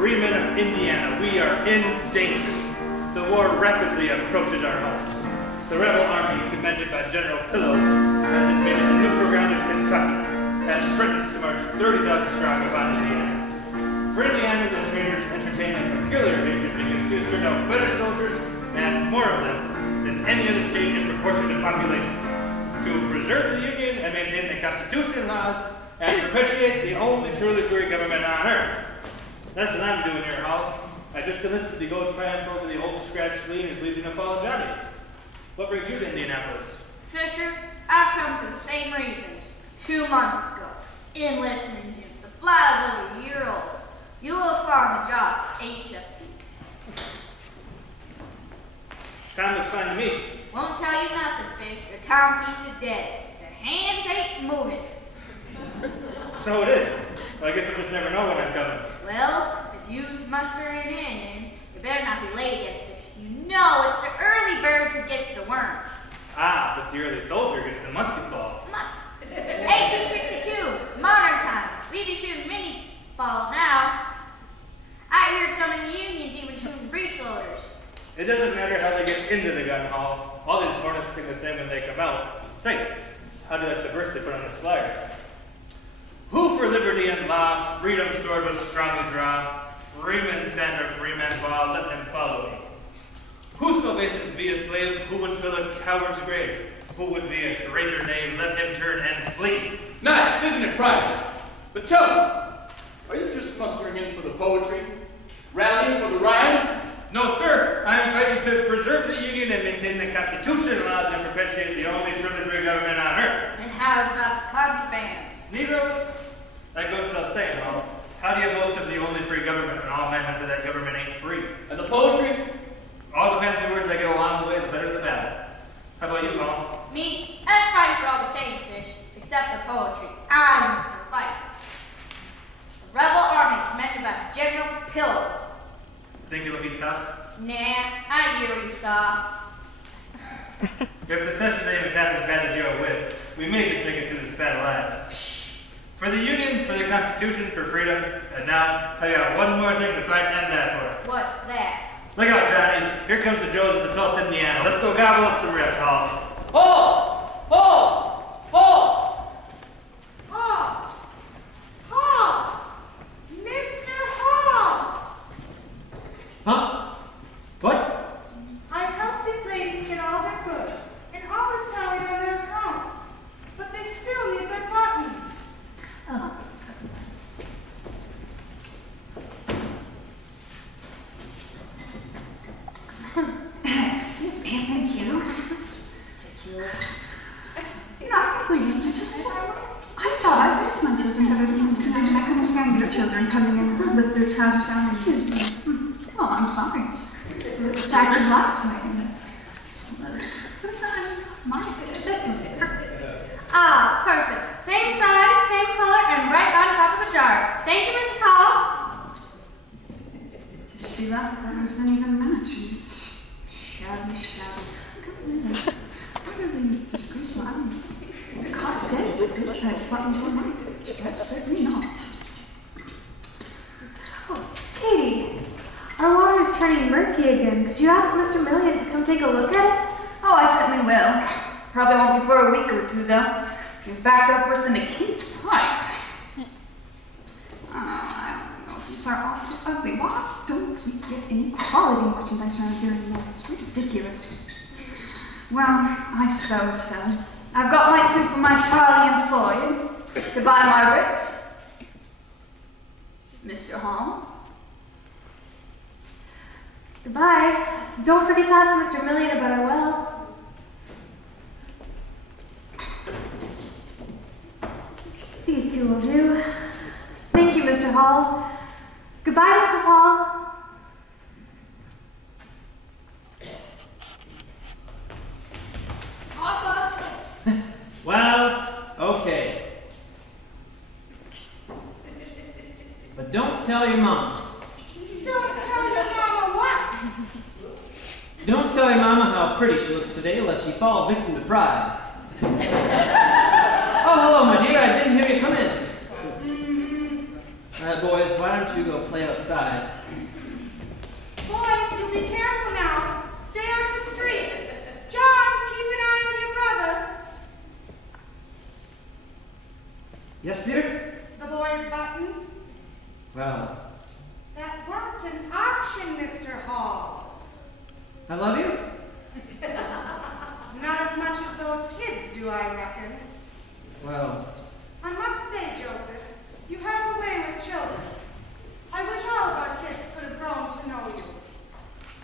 freemen of Indiana, we are in danger. The war rapidly approaches our homes. The rebel army, commanded by General Pillow, has invaded the neutral ground of Kentucky and threatens to march 30,000 strong upon Indiana. For Indiana, the traitors entertain a peculiar vision because she has turned out better soldiers and has more of them than any other state in proportion to population. To preserve the Union and maintain the Constitution and laws and perpetuate the only truly free government on earth. That's what I'm doing here, Hall. I just enlisted to go triumph over the old scratch Lee and his Legion of Fallen Johnnies. What brings you to Indianapolis? Fisher, I've come for the same reasons. 2 months ago, enlistment Jim. The fly's over a year old. You will start the job, ain't you? Time looks fine to me. Won't tell you nothing, Fish. Your timepiece is dead. Your hands ain't moving. So it is. Well, I guess I'll just never know when I'm coming. Well, if you muster an in, you better not be late again, Fish. You know it's the early bird who gets the worm. Ah, but the early soldier gets the musket ball. It's 1862, modern time. We be shooting mini balls now. I heard some of the Unions even shooting breech loaders. It doesn't matter how they get into the gun hall. All these hornets sting the same when they come out. Say, how do you like the verse they put on this flyer? Who for liberty and law, freedom's sword will strongly draw. Freemen stand or freemen fall, let them follow me. Whoso bases be a slave, who would fill a coward's grave? Who would be a traitor knave, let him turn and flee. Nice, isn't it, Private? But tell me, are you just mustering in for the poetry? Rallying for the rhyme? No, sir. I'm fighting to preserve the Union and maintain the Constitution and laws and perpetuate the only truly free government on earth. And how's about the contraband? Negroes? That goes without saying, Hall. How do you boast of the only free government when all men under that government ain't free? And the poetry? All the fancy words I get along the way, the better the battle. How about you, Hall? Me? That's fighting for all the same, Fish, except the poetry. I'm just gonna fight. A rebel army commanded by General Pillow. Think it'll be tough? Nah, I hear what you saw. If the session's aim is half as bad as your wit, we may just make it through this battle alive. For the Union, for the Constitution, for freedom, and now I got one more thing to fight and die for. What's that? Look out, Johnnies. Here comes the Joes of the 12th Indiana. Let's go gobble up some reps, Hall. Hall! Hall! Hall! Hall! Hall! Mr. Hall! Huh? What? I've helped these ladies get all their goods, and all is tallied on their accounts. But they still need their buttons. Oh. Excuse me, thank you. Ridiculous. You know, I can't believe you mentioned this. I thought I raised my children better than you, so I can understand your children coming in with their trousers down. Excuse me. Well, I'm sorry. It's a fact of life. Ah, perfect. Same size, same color, and right on top of the jar. Thank you, Mrs. Hall. Did you see that? That wasn't even a minute. She's shabby. I really disgrace my own. Caught dead with this red buttons on my dress. Certainly not. Oh, Katie, our water is turning murky again. Could you ask Mr. Million to come take a look at it? Oh, I certainly will. Probably won't be for a week or two, though. He's backed up worse than a kinked pipe. Oh, I don't know. These are all so ugly. Why don't we get any quality merchandise around here anymore? It's ridiculous. Well, I suppose so. I've got my two for my Charlie employed. Goodbye, Margaret. Mr. Hall. Goodbye. Don't forget to ask Mr. Million about our well. These two will do. Thank you, Mr. Hall. Goodbye, Mrs. Hall. Well, okay. But don't tell your mama. Don't tell your mama what? Don't tell your mama how pretty she looks today unless you fall victim to pride. Oh, hello, my dear. I didn't hear you come in. Boys, why don't you go play play outside. Boys, you be careful now. Stay off the street. John, keep an eye on your brother. Yes, dear? The boy's buttons. Well, That weren't an option, Mr. Hall. I love you. Not as much as those kids do, I reckon. Well, I must say, Joseph, you have a way with children. I wish all of our kids could have grown to know you.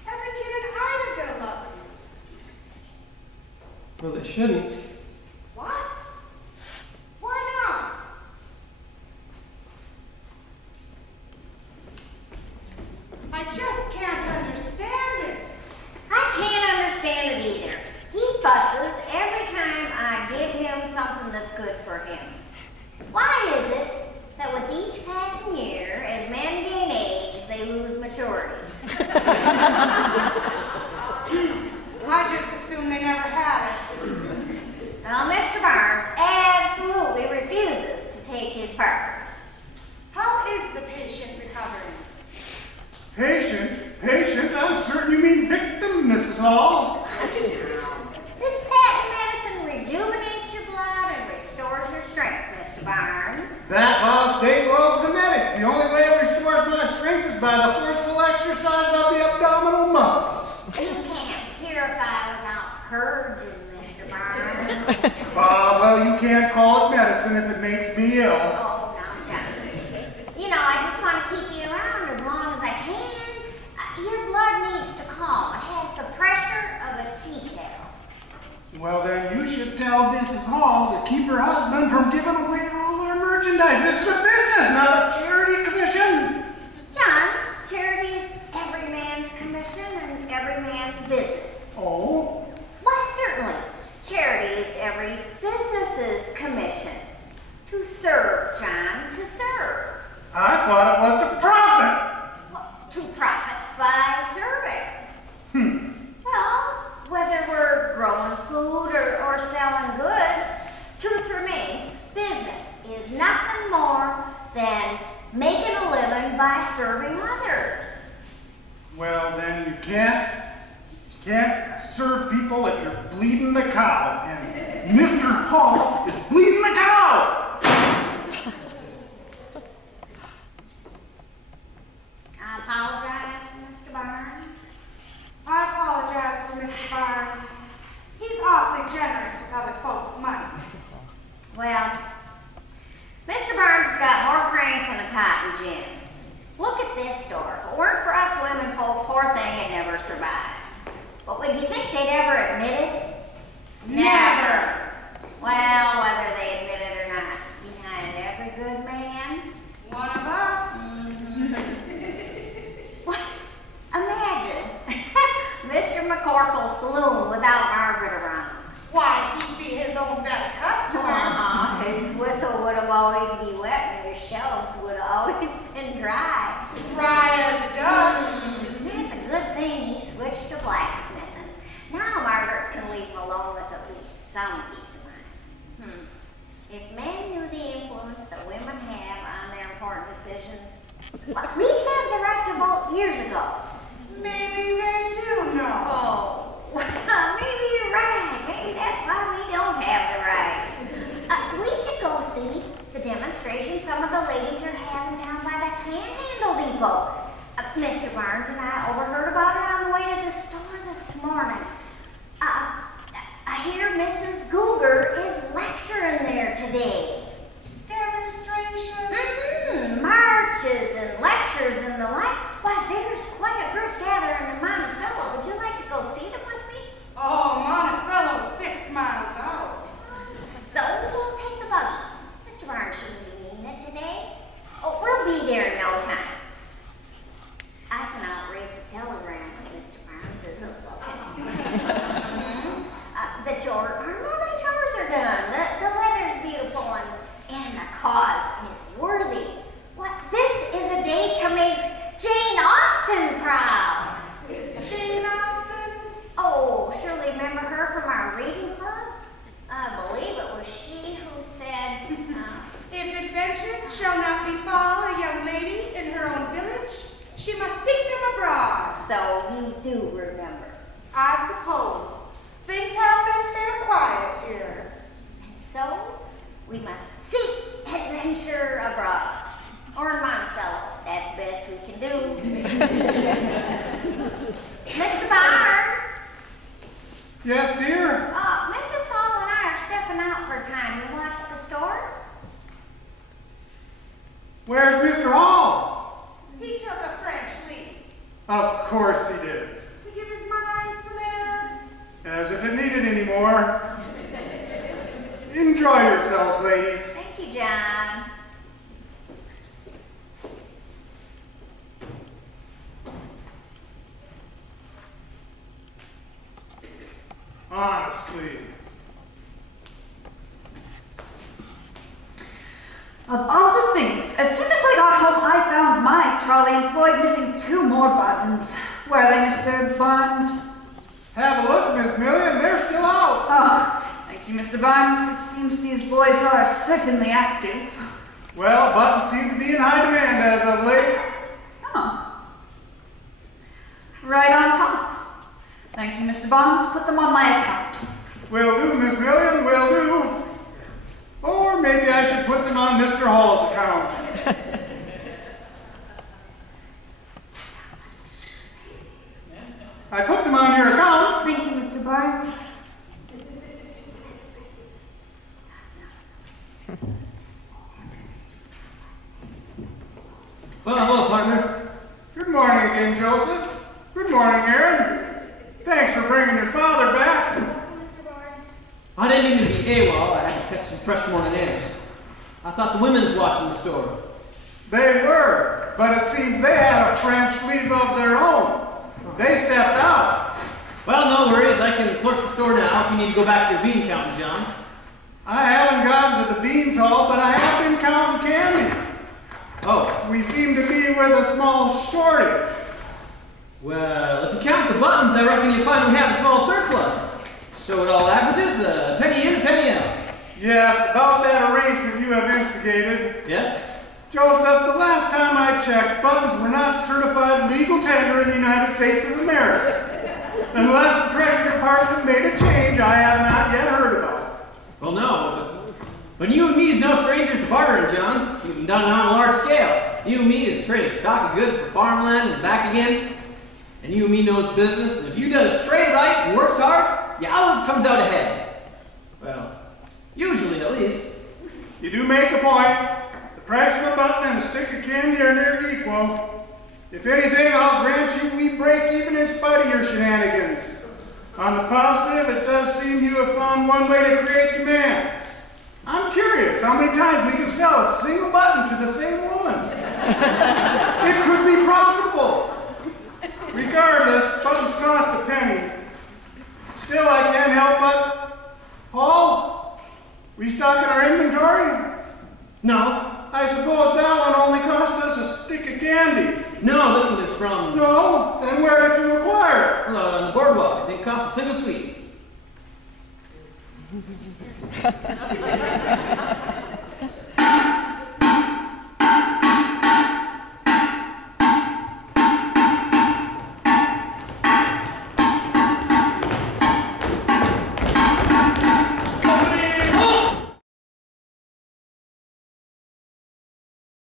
Every kid in Idaville loves you. well, it shouldn't. What? Why not? I just can't understand it. I can't understand it either. He fusses every time I give him something that's good for him. Why is it that with each passing year, as men gain age, they lose maturity? I just assumed they never had it. Now, Mr. Barnes absolutely refuses to take his partners. How is the patient recovering? Patient? I'm certain you mean victim, Mrs. Hall. This patent medicine rejuvenates your blood and restores your strength, Mr. Barnes. That law state was genetic. The only way it restores my strength is by the forceful exercise of the abdominal muscles. You can't purify without purging, Mr. Barnes. Well, you can't call it medicine if it makes me ill. Oh, now, John. You know, I just want to keep you around as long as I can. Your blood needs to calm. It has the pressure of a tea kettle. Well, then you should tell Mrs. Hall to keep her husband from giving away all their merchandise. This is a business, not a charity commission. John, charity is every man's commission and every man's business. Oh? Why, certainly. Charity is every business's commission. To serve, John, to serve. I thought it was to profit. Well, to profit by serving. Well, whether we're growing food or selling goods, truth remains, business is nothing more than making a living by serving others. Well, then you can't serve people if you're bleeding the cow. And Mr. Hall is bleeding the cow. I apologize for Mr. Barnes. I apologize for Mr. Barnes. He's awfully generous with other folks' money. Well, Mr. Barnes has got more crank than a cotton gin. Look at this store. If it weren't for us women folk, poor thing had never survived. But would you think they'd ever admit it? Never. Well, whether they admit it or not, behind every good man, One of us. what? Imagine Mr. McCorkle's saloon without Margaret around. Why, he'd be his own best customer. His whistle would have always been wet and his shelves would have always been dry. Dry as dust. It's a good thing he switched to blacksmithing. Now Margaret can leave him alone with at least some peace of mind. If men knew the influence that women have on their important decisions, well, we'd have the right to vote years ago. Maybe they do know. Oh, well, maybe you're right. Maybe that's why we don't have the right. We should go see the demonstration some of the ladies are having down by that Panhandle Depot. Mr. Barnes and I overheard about it on the way to the store this morning. I hear Mrs. Googer is lecturing there today. Demonstrations. Marches and lectures and the like. Why, there's quite a group gathering in Monticello. Would you like to go see them with me? Oh, Monticello's 6 miles out. So we'll take the buggy. Mr. Barnes shouldn't be needing it today. Oh, we'll be there in no time. I can outrace a telegram when Mr. Barnes isn't looking. The chores are done. The weather's beautiful and the cause is worthy. What? This is a day to make Jane Austen proud. Jane Austen? Oh, surely remember her from our reading club? I believe it was she who said, If adventure adventures shall not befall a young lady in her own village. She must seek them abroad. So you do remember. I suppose. Things have been fair quiet here. And so we must seek adventure abroad. Or in Monticello. That's the best we can do. Mr. Barnes? Yes, dear? Mrs. Hall and I are stepping out for a time. You watch the store? Where's Mr. Hall? He took a French leave. Of course he did. To give his mind some air. As if it needed any more. Enjoy yourselves, ladies. Thank you, John. Honestly. Of all the things, as soon as I got home, I found my trolley and Floyd missing 2 more buttons. Where are they, Mr. Barnes? Have a look, Miss Million. They're still out. Oh, thank you, Mr. Barnes. It seems these boys are certainly active. Well, buttons seem to be in high demand as of late. Oh. Right on top. Thank you, Mr. Barnes. Put them on my account. Will do, Miss Million, will do. Or maybe I should put them on Mr. Hall's account. I put them on your account. Thank you, Mr. Barnes. Well, hello, partner. Good morning again, Joseph. Good morning, Aaron. Thanks for bringing your father back. Mr. Barnes. I didn't mean to be AWOL. I had to catch some fresh morning eggs. I thought the women's watching the store. They were, but it seems they had a French leave of their own. They stepped out. Well, no worries. I can clerk the store now if you need to go back to your bean counting, John. I haven't gotten to the beans hall, but I have been counting candy. Oh, We seem to be with a small shortage. well, if you count the buttons, I reckon you'll find we have a small surplus. So it all averages a penny in, penny out. Yes, about that arrangement you have instigated. Yes? Joseph, the last time I checked, buttons were not certified legal tender in the United States of America. Unless the Treasury Department made a change I have not yet heard about. Well, no, but you and me is no strangers to bartering, John. You've done it on a large scale. You and me is trading stock of goods for farmland and back again. And you and me knows business, and if you does trade right and works hard, you always comes out ahead. Well, usually at least. You do make a point. The price of a button and a stick of candy are nearly equal. If anything, I'll grant you we break even in spite of your shenanigans. On the positive, it does seem you have found one way to create demand. I'm curious how many times we can sell a single button to the same woman. It could be profitable. Regardless, buttons cost a penny. Still, I can't help but... Paul? Restocking our inventory? No. I suppose that one only cost us a stick of candy. No, this one is from... No? Then where did you acquire it? on the boardwalk. It didn't cost a single sweet.